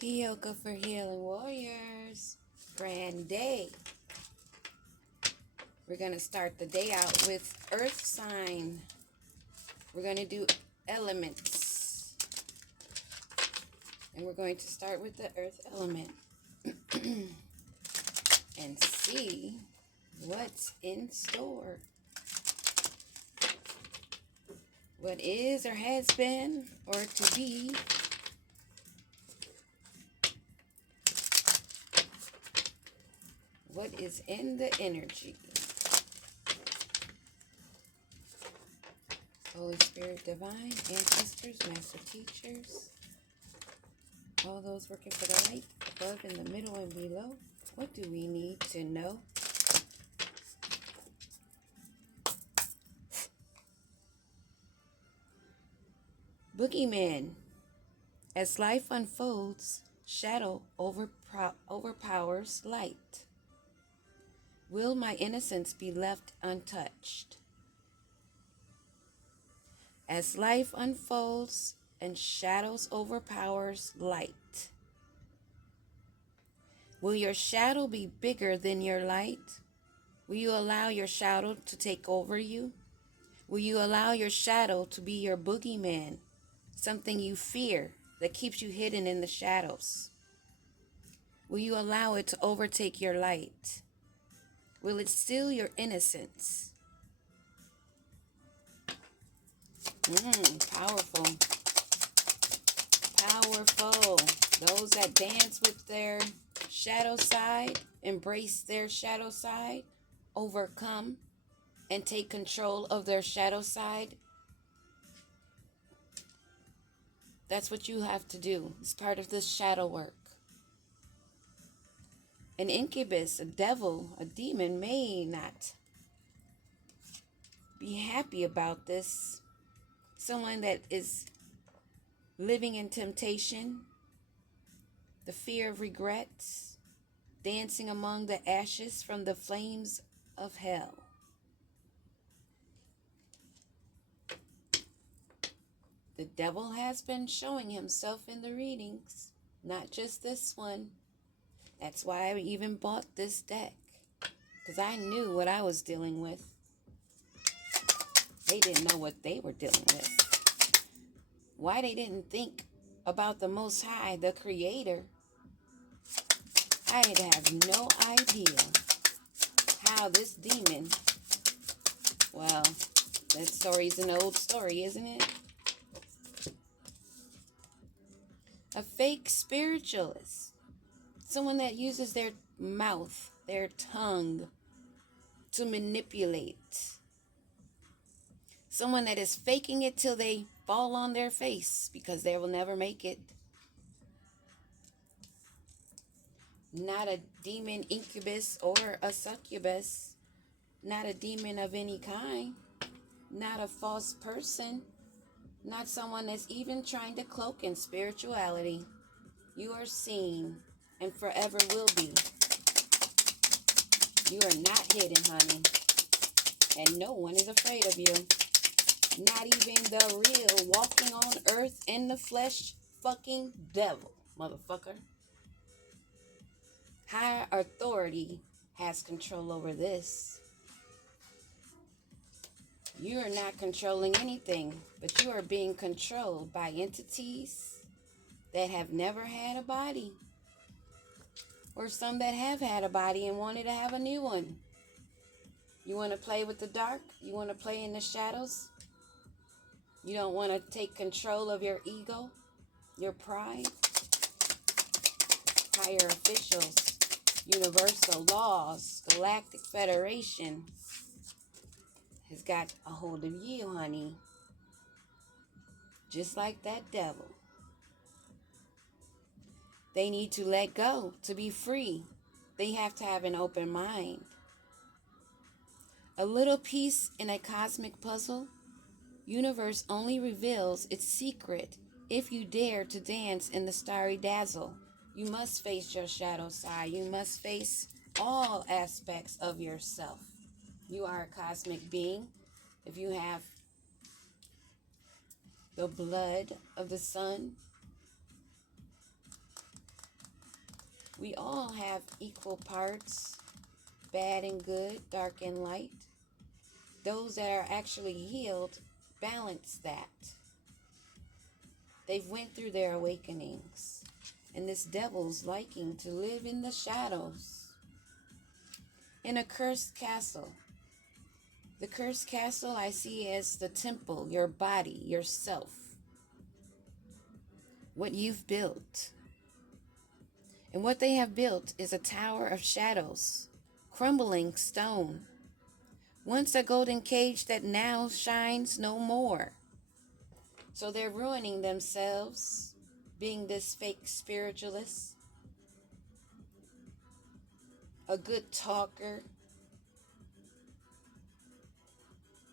Yoga for Healing Warriors. Grand day. We're going to start the day out with Earth sign. We're going to do elements. And we're going to start with the Earth element. And see what's in store. What is or has been or to be. What is in the energy? Holy Spirit, Divine, Ancestors, Master Teachers, all those working for the light, above, in the middle, and below. What do we need to know? Boogeyman. As life unfolds, shadow overpowers light. Will my innocence be left untouched? As life unfolds and shadows overpowers light, will your shadow be bigger than your light? Will you allow your shadow to take over you? Will you allow your shadow to be your boogeyman, something you fear that keeps you hidden in the shadows? Will you allow it to overtake your light? Will it steal your innocence? Powerful. Powerful. Those that dance with their shadow side, embrace their shadow side, overcome and take control of their shadow side. That's what you have to do. It's part of this shadow work. An incubus, a devil, a demon may not be happy about this. Someone that is living in temptation, the fear of regrets, dancing among the ashes from the flames of hell. The devil has been showing himself in the readings, not just this one. That's why I even bought this deck, because I knew what I was dealing with. They didn't know what they were dealing with. Why they didn't think about the Most High, the Creator, I have no idea how this demon, well, that story's an old story, isn't it? A fake spiritualist, someone that uses their mouth, their tongue to manipulate. Someone that is faking it till they fall on their face because they will never make it. Not a demon incubus or a succubus. Not a demon of any kind. Not a false person. Not someone that's even trying to cloak in spirituality. You are seen and forever will be. You are not hidden, honey. And no one is afraid of you. Not even the real walking on earth in the flesh fucking devil, motherfucker. Higher authority has control over this. You are not controlling anything, but you are being controlled by entities that have never had a body. Or some that have had a body and wanted to have a new one. You want to play with the dark? You want to play in the shadows? You don't want to take control of your ego, your pride? Higher officials, universal laws, galactic federation has got a hold of you, honey. Just like that devil. They need to let go to be free. They have to have an open mind. A little piece in a cosmic puzzle. Universe only reveals its secret if you dare to dance in the starry dazzle. You must face your shadow side. You must face all aspects of yourself. You are a cosmic being. If you have the blood of the sun, We all have equal parts, bad and good, dark and light. Those that are actually healed balance that. They've went through their awakenings. And this devil's liking to live in the shadows. In a cursed castle. The cursed castle I see as the temple, your body, yourself. What you've built. And what they have built is a tower of shadows, crumbling stone. Once a golden cage that now shines no more. So they're ruining themselves, being this fake spiritualist, a good talker,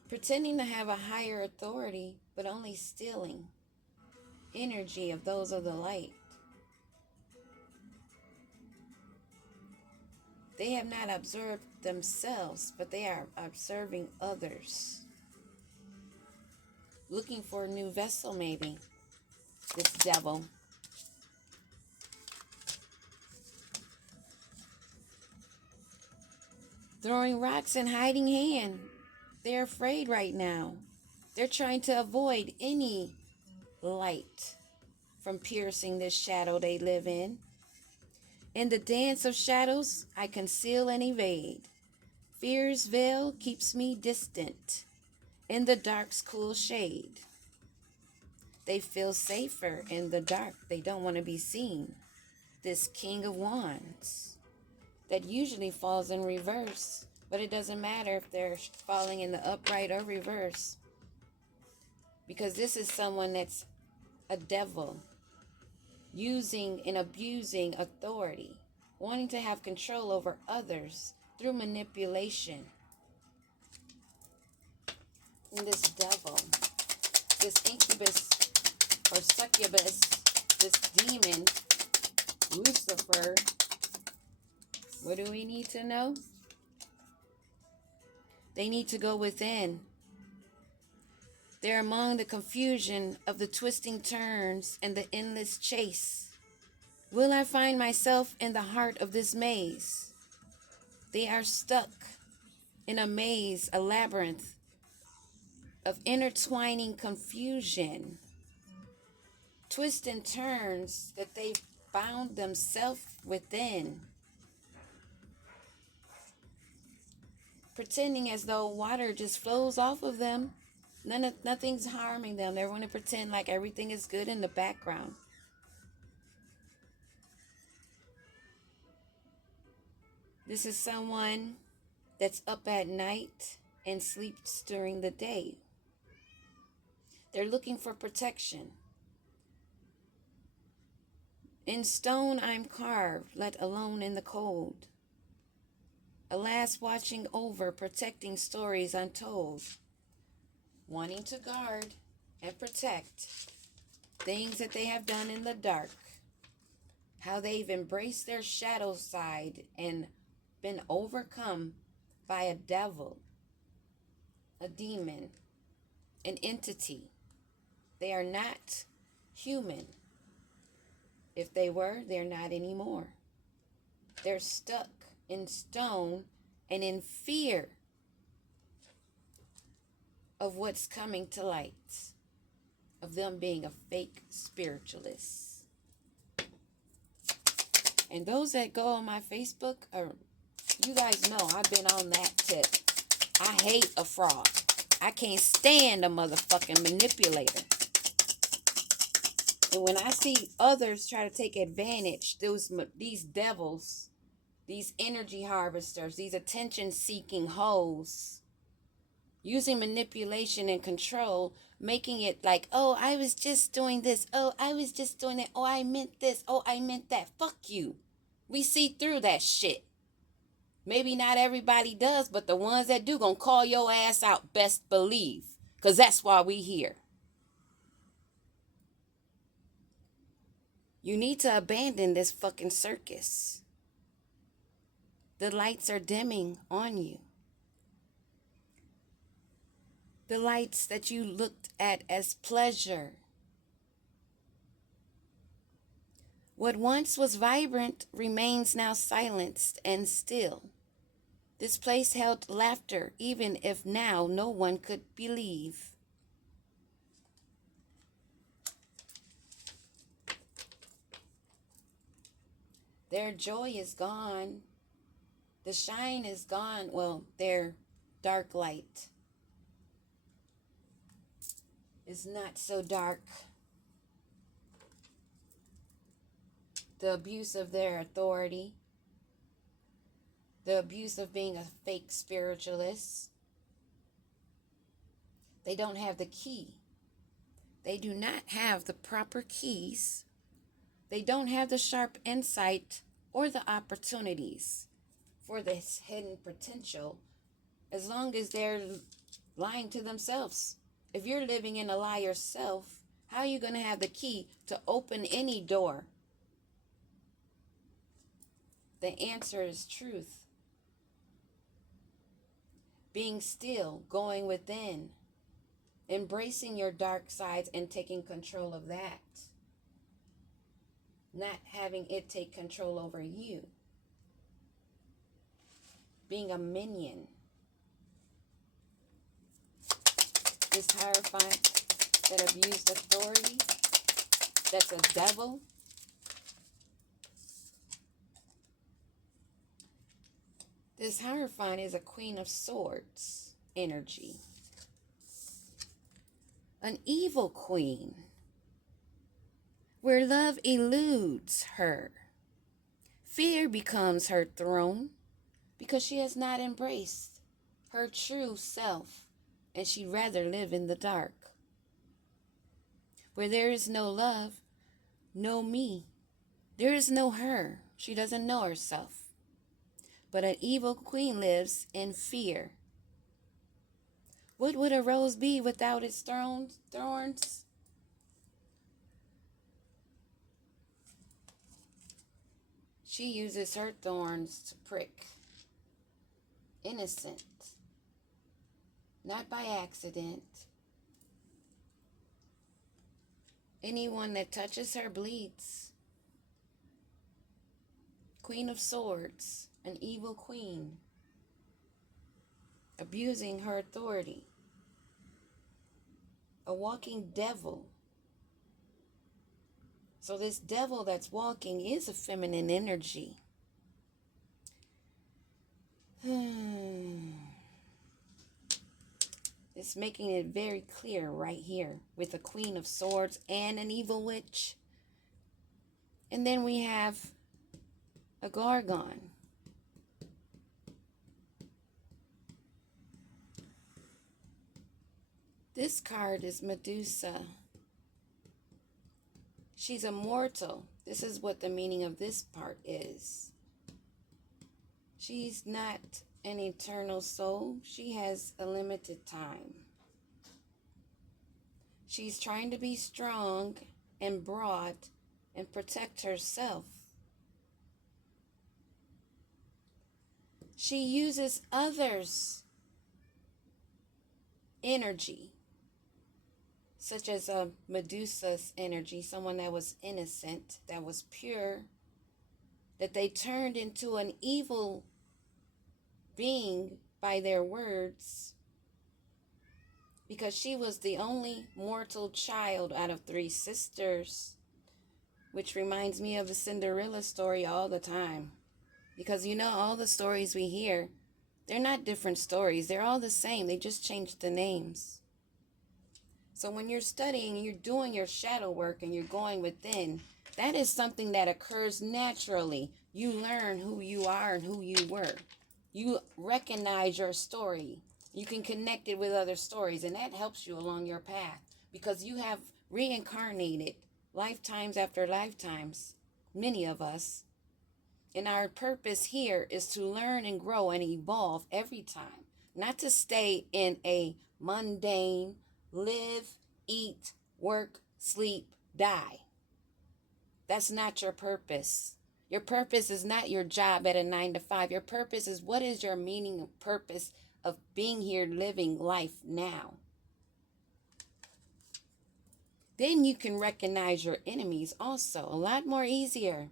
pretending to have a higher authority, but only stealing energy of those of the light. They have not observed themselves, but they are observing others. Looking for a new vessel, maybe. This devil. Throwing rocks and hiding hand. They're afraid right now. They're trying to avoid any light from piercing this shadow they live in. In the dance of shadows, I conceal and evade. Fear's veil keeps me distant. In the dark's cool shade. They feel safer in the dark. They don't want to be seen. This King of Wands that usually falls in reverse, but it doesn't matter if they're falling in the upright or reverse, because this is someone that's a devil, using and abusing authority, wanting to have control over others through manipulation. And this devil, this incubus or succubus, this demon, Lucifer, what do we need to know? They need to go within. They're among the confusion of the twisting turns and the endless chase. Will I find myself in the heart of this maze? They are stuck in a maze, a labyrinth of intertwining confusion, twists and turns that they've bound themselves within, pretending as though water just flows off of them. Nothing's harming them. They want to pretend like everything is good in the background. This is someone that's up at night and sleeps during the day. They're looking for protection. In stone I'm carved, let alone in the cold. Alas, watching over, protecting stories untold. Wanting to guard and protect things that they have done in the dark. How they've embraced their shadow side and been overcome by a devil, a demon, an entity. They are not human. If they were, they're not anymore. They're stuck in stone and in fear of what's coming to light, of them being a fake spiritualist. And those that go on my Facebook, you guys know I've been on that tip. I hate a fraud. I can't stand a motherfucking manipulator. And when I see others try to take advantage, these devils, these energy harvesters, these attention-seeking hoes, using manipulation and control, making it like, oh, I was just doing this. Oh, I was just doing that. Oh, I meant this. Oh, I meant that. Fuck you. We see through that shit. Maybe not everybody does, but the ones that do gonna call your ass out, best believe. Because that's why we here. You need to abandon this fucking circus. The lights are dimming on you. The lights that you looked at as pleasure. What once was vibrant remains now silenced and still. This place held laughter, even if now no one could believe. Their joy is gone. The shine is gone. Well, their dark light is not so dark. The abuse of their authority, the abuse of being a fake spiritualist. They don't have the key. They do not have the proper keys. They don't have the sharp insight or the opportunities for this hidden potential as long as they're lying to themselves. If you're living in a lie yourself, how are you going to have the key to open any door? The answer is truth. Being still, going within, embracing your dark sides and taking control of that. Not having it take control over you. Being a minion. This Hierophant that abused authority, that's a devil. This Hierophant is a Queen of Swords energy. An evil queen, where love eludes her. Fear becomes her throne because she has not embraced her true self, and she'd rather live in the dark. Where there is no love, no me. There is no her. She doesn't know herself. But an evil queen lives in fear. What would a rose be without its thorns? She uses her thorns to prick. Innocent. Not by accident. Anyone that touches her bleeds. Queen of Swords, an evil queen, abusing her authority. A walking devil. So this devil that's walking is a feminine energy. It's making it very clear right here with a Queen of Swords and an evil witch. And then we have a Gorgon. This card is Medusa. She's immortal. This is what the meaning of this part is. She's not an eternal soul. She has a limited time. She's trying to be strong and broad and protect herself. She uses others' energy, such as a Medusa's energy, someone that was innocent, that was pure, that they turned into an evil being by their words, because she was the only mortal child out of 3 sisters, which reminds me of the Cinderella story all the time. Because you know, all the stories we hear, they're not different stories. They're all the same. They just changed the names. So when you're studying, you're doing your shadow work and you're going within, that is something that occurs naturally. You learn who you are and who you were. You recognize your story. You can connect it with other stories, and that helps you along your path because you have reincarnated lifetimes after lifetimes, many of us. And our purpose here is to learn and grow and evolve every time, not to stay in a mundane, live, eat, work, sleep, die. That's not your purpose. Your purpose is not your job at a 9 to 5. Your purpose is, what is your meaning and purpose of being here living life now? Then you can recognize your enemies also a lot more easier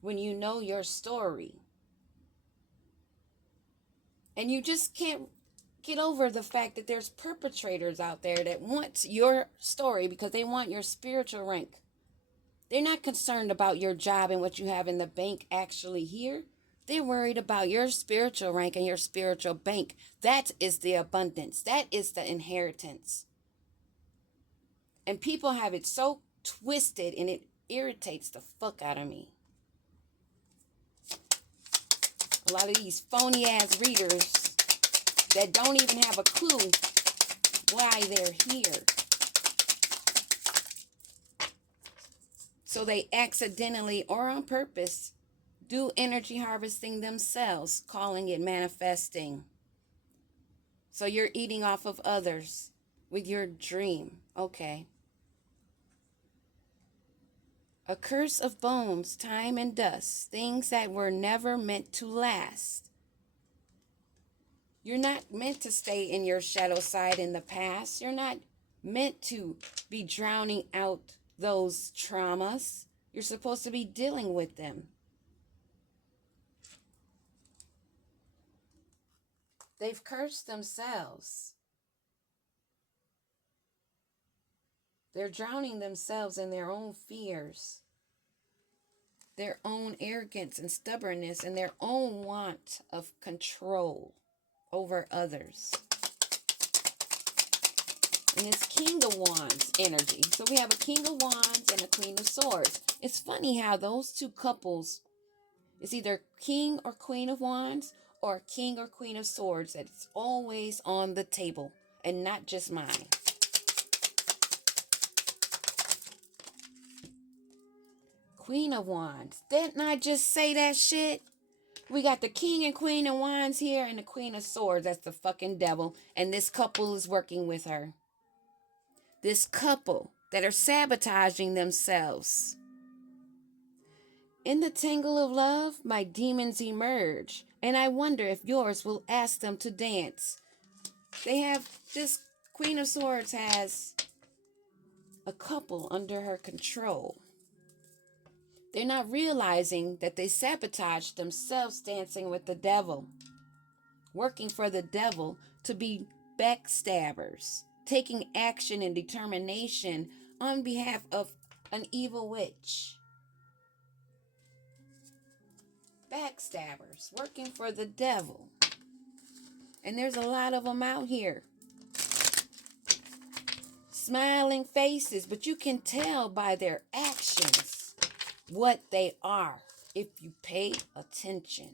when you know your story. And you just can't get over the fact that there's perpetrators out there that want your story because they want your spiritual rank. They're not concerned about your job and what you have in the bank actually here. They're worried about your spiritual rank and your spiritual bank. That is the abundance. That is the inheritance. And people have it so twisted and it irritates the fuck out of me. A lot of these phony ass readers that don't even have a clue why they're here. So they accidentally or on purpose do energy harvesting themselves, calling it manifesting. So you're eating off of others with your dream. Okay. A curse of bones, time and dust, things that were never meant to last. You're not meant to stay in your shadow side in the past. You're not meant to be drowning out those traumas. You're supposed to be dealing with them. They've cursed themselves. They're drowning themselves in their own fears, their own arrogance and stubbornness, and their own want of control over others. And it's King of Wands energy. So we have a King of Wands and a Queen of Swords. It's funny how those two couples, it's either King or Queen of Wands or King or Queen of Swords, that's always on the table and not just mine. Queen of Wands. Didn't I just say that shit? We got the King and Queen of Wands here and the Queen of Swords. That's the fucking devil. And this couple is working with her. This couple that are sabotaging themselves. In the tangle of love, my demons emerge. And I wonder if yours will ask them to dance. They have, this Queen of Swords has a couple under her control. They're not realizing that they sabotaged themselves dancing with the devil, working for the devil to be backstabbers, taking action and determination on behalf of an evil witch. Backstabbers, working for the devil. And there's a lot of them out here. Smiling faces, but you can tell by their actions what they are if you pay attention.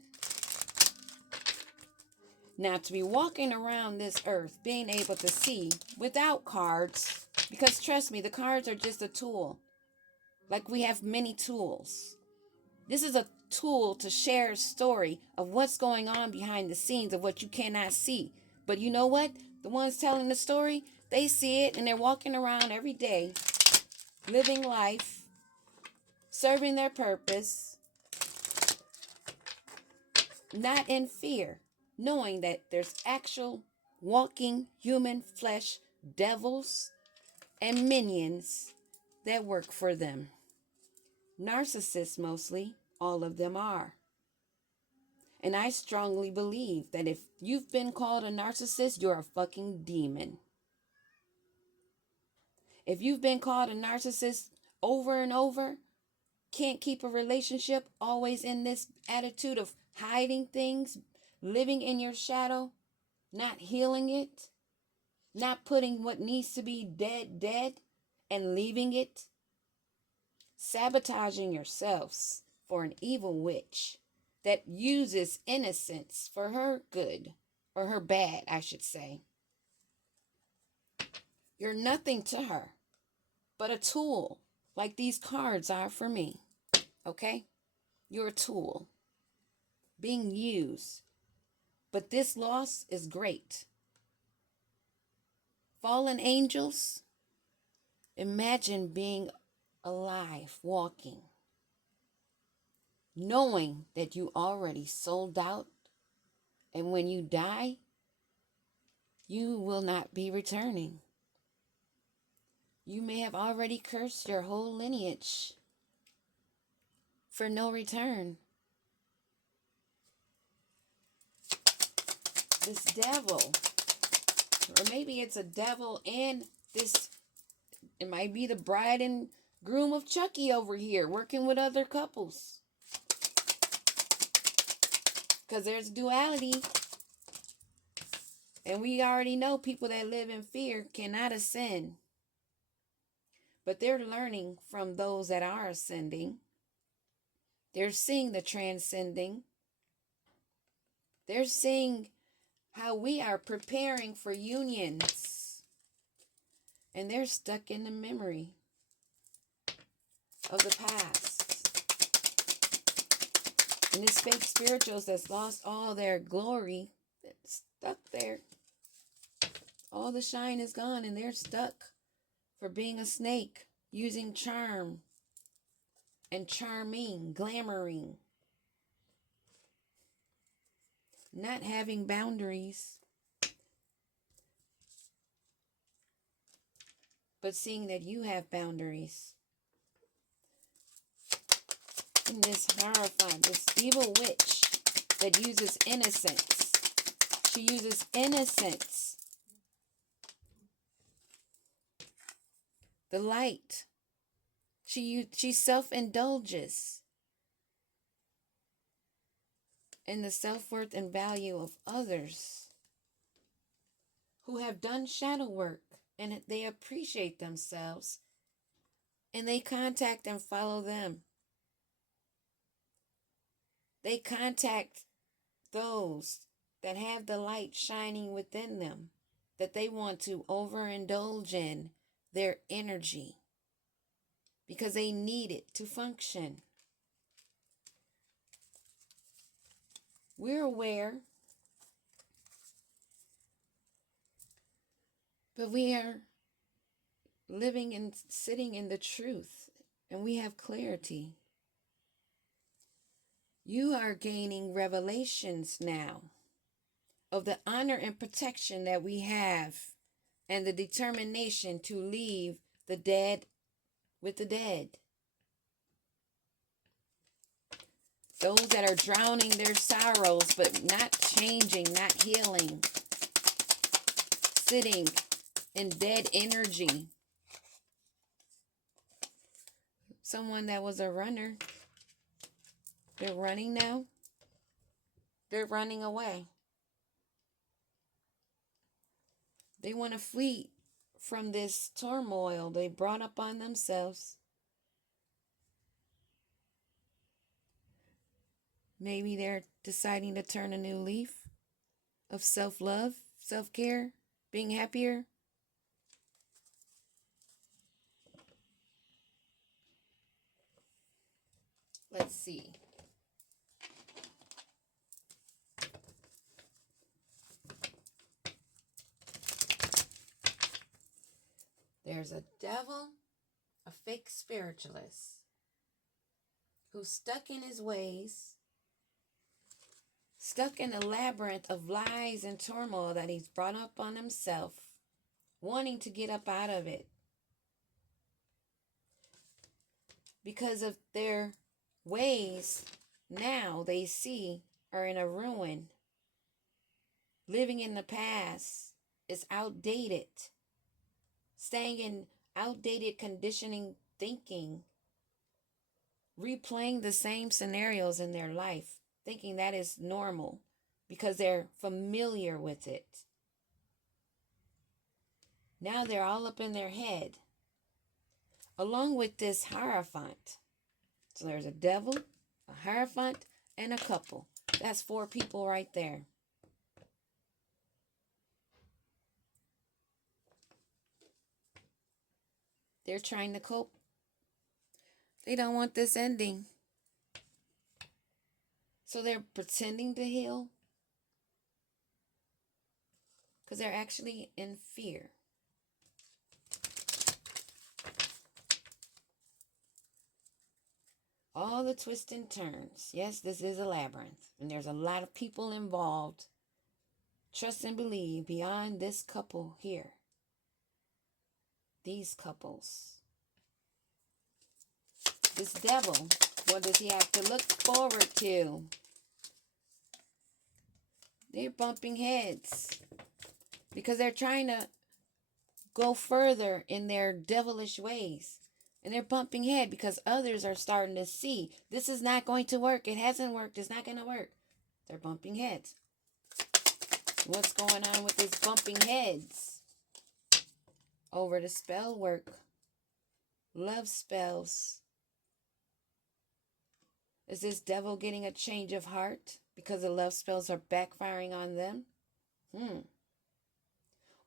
Now, to be walking around this earth, being able to see without cards, because trust me, the cards are just a tool. Like we have many tools. This is a tool to share a story of what's going on behind the scenes of what you cannot see. But you know what? The ones telling the story, they see it and they're walking around every day, living life, serving their purpose, not in fear, knowing that there's actual walking human flesh devils and minions that work for them. Narcissists mostly, all of them are. And I strongly believe that if you've been called a narcissist, you're a fucking demon. If you've been called a narcissist over and over, can't keep a relationship, always in this attitude of hiding things, living in your shadow, not healing it, not putting what needs to be dead, and leaving it, sabotaging yourselves for an evil witch that uses innocence for her good, or her bad, I should say. You're nothing to her, but a tool, like these cards are for me, okay? You're a tool being used, but this loss is great. Fallen angels, imagine being alive, walking, knowing that you already sold out, and when you die, you will not be returning. You may have already cursed your whole lineage for no return. This devil, or maybe it's a devil and this, it might be the bride and groom of Chucky over here working with other couples. Because there's duality. And we already know people that live in fear cannot ascend. But they're learning from those that are ascending. They're seeing the transcending. They're seeing how we are preparing for unions. And they're stuck in the memory of the past. And it's fake spirituals that's lost all their glory, stuck there. All the shine is gone and they're stuck for being a snake, using charm and charming, glamoring, not having boundaries, but seeing that you have boundaries. And this horrifying, this evil witch that uses innocence. She uses innocence. The light. She self-indulges in the self-worth and value of others who have done shadow work and they appreciate themselves and they contact and follow them. They contact those that have the light shining within them, that they want to overindulge in their energy because they need it to function. We're aware, but we are living and sitting in the truth, and we have clarity. You are gaining revelations now of the honor and protection that we have and the determination to leave the dead with the dead. Those that are drowning their sorrows but not changing, not healing, sitting in dead energy. Someone that was a runner, they're running now. They're running away. They want to flee from this turmoil they brought upon themselves. Maybe they're deciding to turn a new leaf of self-love, self-care, being happier. Let's see. There's a devil, a fake spiritualist, who's stuck in his ways, stuck in a labyrinth of lies and turmoil that he's brought up on himself, wanting to get up out of it. Because of their ways now they see are in a ruin. Living in the past is outdated. Staying in outdated conditioning thinking. Replaying the same scenarios in their life. Thinking that is normal because they're familiar with it. Now they're all up in their head. Along with this Hierophant. So there's a devil, a Hierophant, and a couple. That's 4 people right there. They're trying to cope. They don't want this ending. So they're pretending to heal. Because they're actually in fear. All the twists and turns. Yes, this is a labyrinth. And there's a lot of people involved. Trust and believe beyond this couple here. these couples. This devil, what does he have to look forward to? They're bumping heads because they're trying to go further in their devilish ways. And they're bumping head because others are starting to see this is not going to work. It hasn't worked. It's not going to work. They're bumping heads. What's going on with this bumping heads? Over the spell work. Love spells. Is this devil getting a change of heart because the love spells are backfiring on them?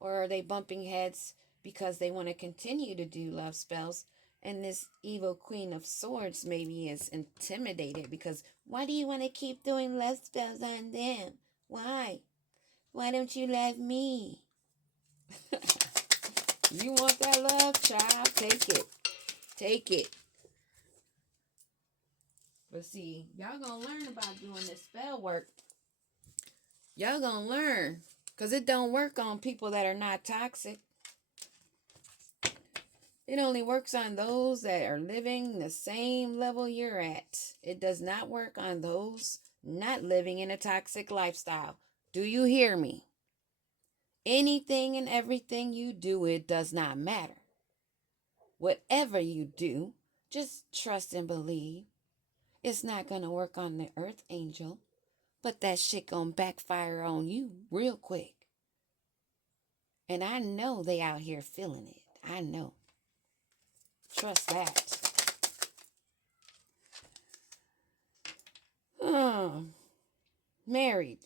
Or are they bumping heads because they want to continue to do love spells? And this evil Queen of Swords maybe is intimidated because why do you want to keep doing love spells on them? Why? Why don't you love me? You want that love, child? Take it. Take it. But see, y'all gonna learn about doing this spell work. Y'all gonna learn. Because it don't work on people that are not toxic. It only works on those that are living the same level you're at. It does not work on those not living in a toxic lifestyle. Do you hear me? Anything and everything you do, it does not matter. Whatever you do, just trust and believe. It's not going to work on the earth angel, but that shit going to backfire on you real quick. And I know they out here feeling it. I know. Trust that. Married.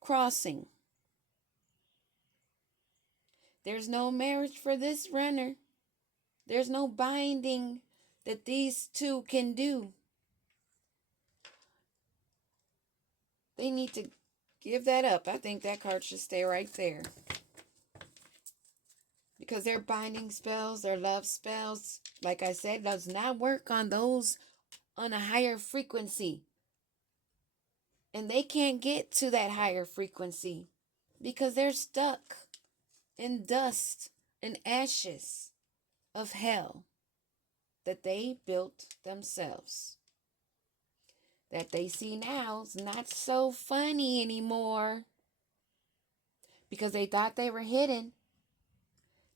Crossing. There's no marriage for this runner. There's no binding that these two can do. They need to give that up. I think that card should stay right there. Because their binding spells, their love spells, like I said, does not work on those on a higher frequency. And they can't get to that higher frequency because they're stuck in dust and ashes of hell that they built themselves. That they see now is not so funny anymore because they thought they were hidden.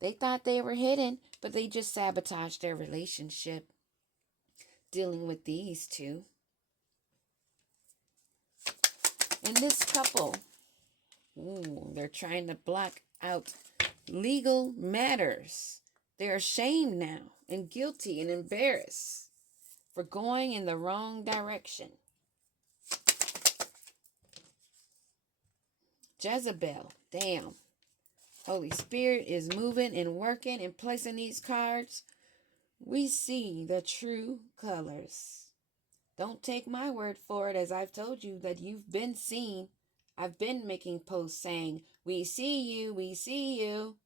They thought they were hidden, but they just sabotaged their relationship dealing with these two. And this couple, they're trying to block out legal matters. They're ashamed now and guilty and embarrassed for going in the wrong direction. Jezebel, damn. Holy Spirit is moving and working and placing these cards. We see the true colors. Don't take my word for it, as I've told you that you've been seen. I've been making posts saying, we see you, we see you.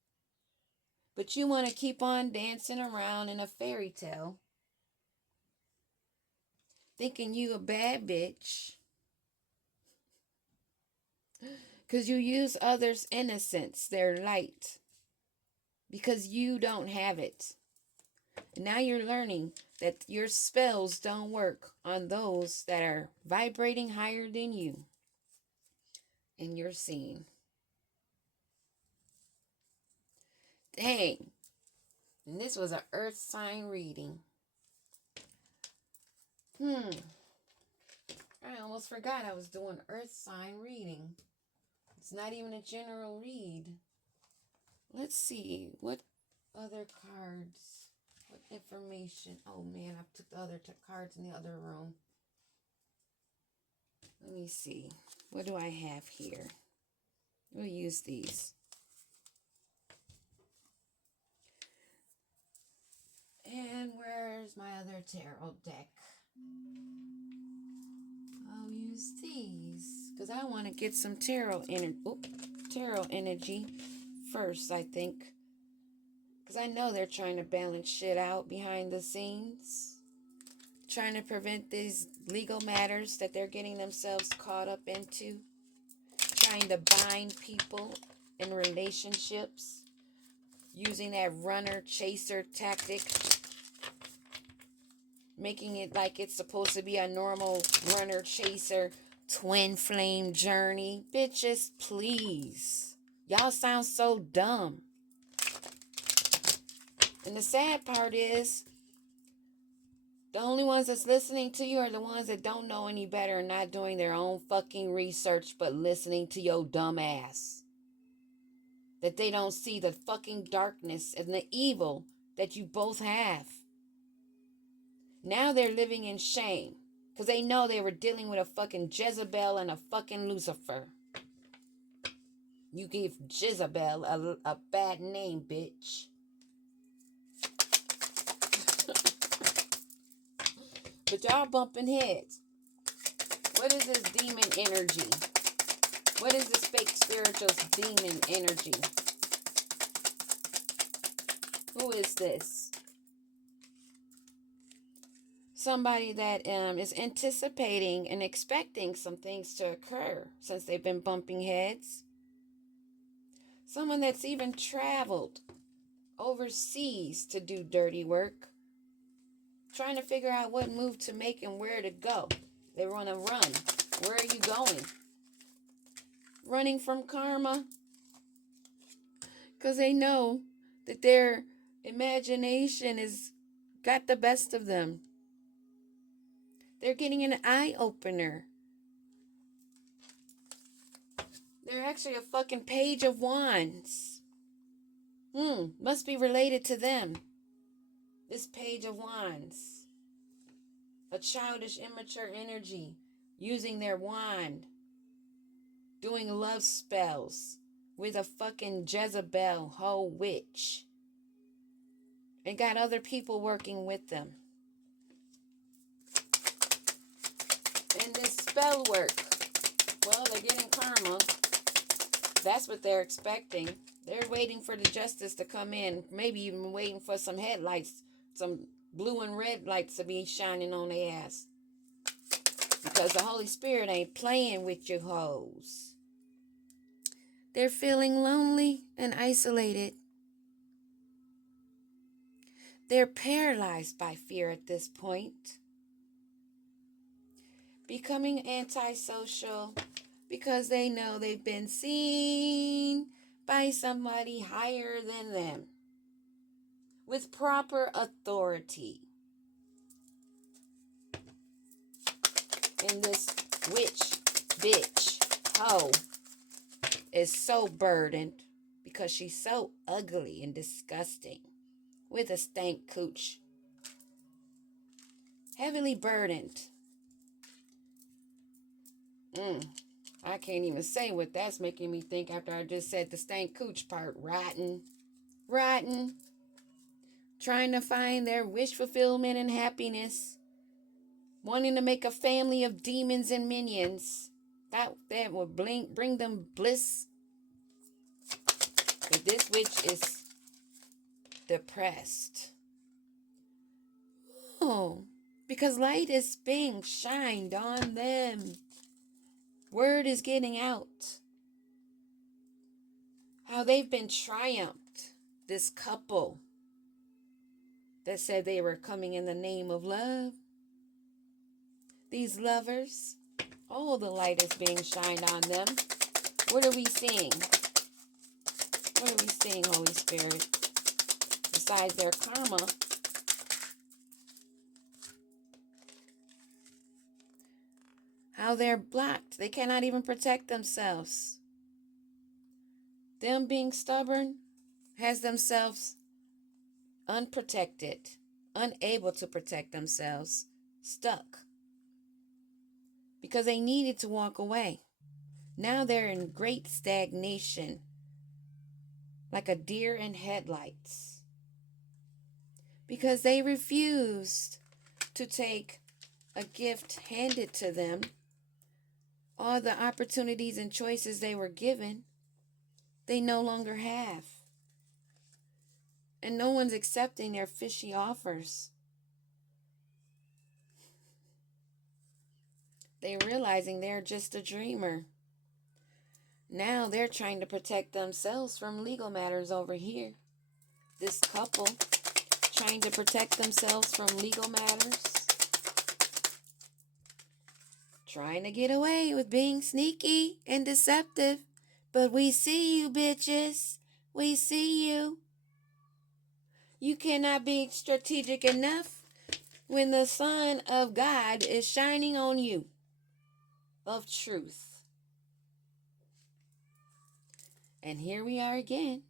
But you want to keep on dancing around in a fairy tale. Thinking you a bad bitch. Because you use others' innocence, their light. Because you don't have it. And now you're learning that your spells don't work on those that are vibrating higher than you. And you're seeing. Dang. And this was an earth sign reading. I almost forgot I was doing earth sign reading. It's not even a general read. Let's see. What other cards? What information? Oh man, I took the other cards in the other room. Let me see. What do I have here? We'll use these. And where's my other tarot deck? I'll use these because I want to get some tarot energy first, I think. Because I know they're trying to balance shit out behind the scenes. Trying to prevent these legal matters that they're getting themselves caught up into. Trying to bind people in relationships. using that runner chaser tactic, making it like it's supposed to be a normal runner chaser twin flame journey. Bitches, please. Y'all sound so dumb. And the sad part is, the only ones that's listening to you are the ones that don't know any better and not doing their own fucking research, but listening to your dumb ass. That they don't see the fucking darkness and the evil that you both have. Now they're living in shame because they know they were dealing with a fucking Jezebel and a fucking Lucifer. You gave Jezebel a bad name, bitch. But y'all bumping heads. What is this demon energy? What is this fake spiritual's demon energy? Who is this? Somebody that is anticipating and expecting some things to occur since they've been bumping heads. Someone that's even traveled overseas to do dirty work. Trying to figure out what move to make and where to go. They want to run. Where are you going? Running from karma. Because they know that their imagination is got the best of them. They're getting an eye-opener. They're actually a fucking page of wands. Must be related to them. This page of wands. A childish, immature energy. Using their wand. Doing love spells. With a fucking Jezebel, hoe witch. And got other people working with them. And this spell work. Well, they're getting karma. That's what they're expecting. They're waiting for the justice to come in. Maybe even waiting for some headlights. Some blue and red lights to be shining on their ass. Because the Holy Spirit ain't playing with you hoes. They're feeling lonely and isolated. They're paralyzed by fear at this point. Becoming antisocial because they know they've been seen by somebody higher than them with proper authority. And this witch, bitch, hoe is so burdened because she's so ugly and disgusting with a stank cooch. Heavily burdened. I can't even say what that's making me think after I just said the stank cooch part. Rotten. Trying to find their wish fulfillment and happiness. Wanting to make a family of demons and minions. That would bring them bliss. But this witch is depressed. Oh, because light is being shined on them. Word is getting out. How they've been triumphed. This couple that said they were coming in the name of love. These lovers. Oh, the light is being shined on them. What are we seeing? What are we seeing, Holy Spirit? Besides their karma. How they're blocked. They cannot even protect themselves. Them being stubborn has themselves unprotected, unable to protect themselves, stuck. Because they needed to walk away. Now they're in great stagnation, like a deer in headlights. Because they refused to take a gift handed to them. All the opportunities and choices they were given, they no longer have. And no one's accepting their fishy offers. They're realizing they're just a dreamer. Now they're trying to protect themselves from legal matters over here. this couple trying to protect themselves from legal matters, trying to get away with being sneaky and deceptive. But we see you, bitches. We see you. You cannot be strategic enough when the sun of God is shining on you, of truth. And here we are again.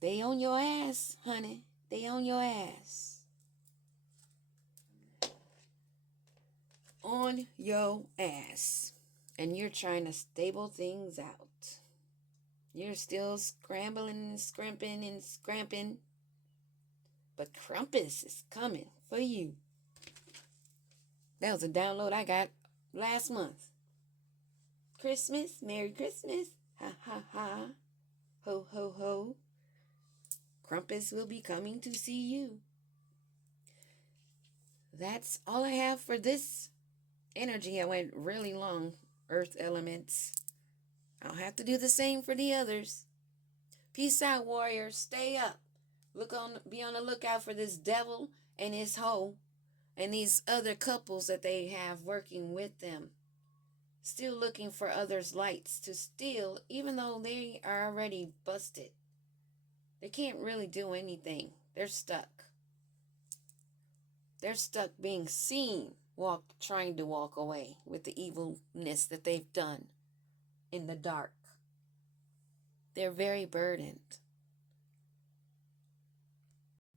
They on your ass, honey. They on your ass. On your ass. And you're trying to stable things out. You're still scrambling and scrimping and scramping. But Crumpus is coming for you. That was a download I got last month. Christmas, Merry Christmas. Ha ha ha. Ho ho ho. Crumpus will be coming to see you. That's all I have for this energy. I went really long, earth elements. I'll have to do the same for the others. Peace out, warriors. Stay up. Be on the lookout for this devil and his hoe and these other couples that they have working with them. Still looking for others' lights to steal, even though they are already busted. They can't really do anything. They're stuck. They're stuck being seen, trying to walk away with the evilness that they've done in the dark. They're very burdened.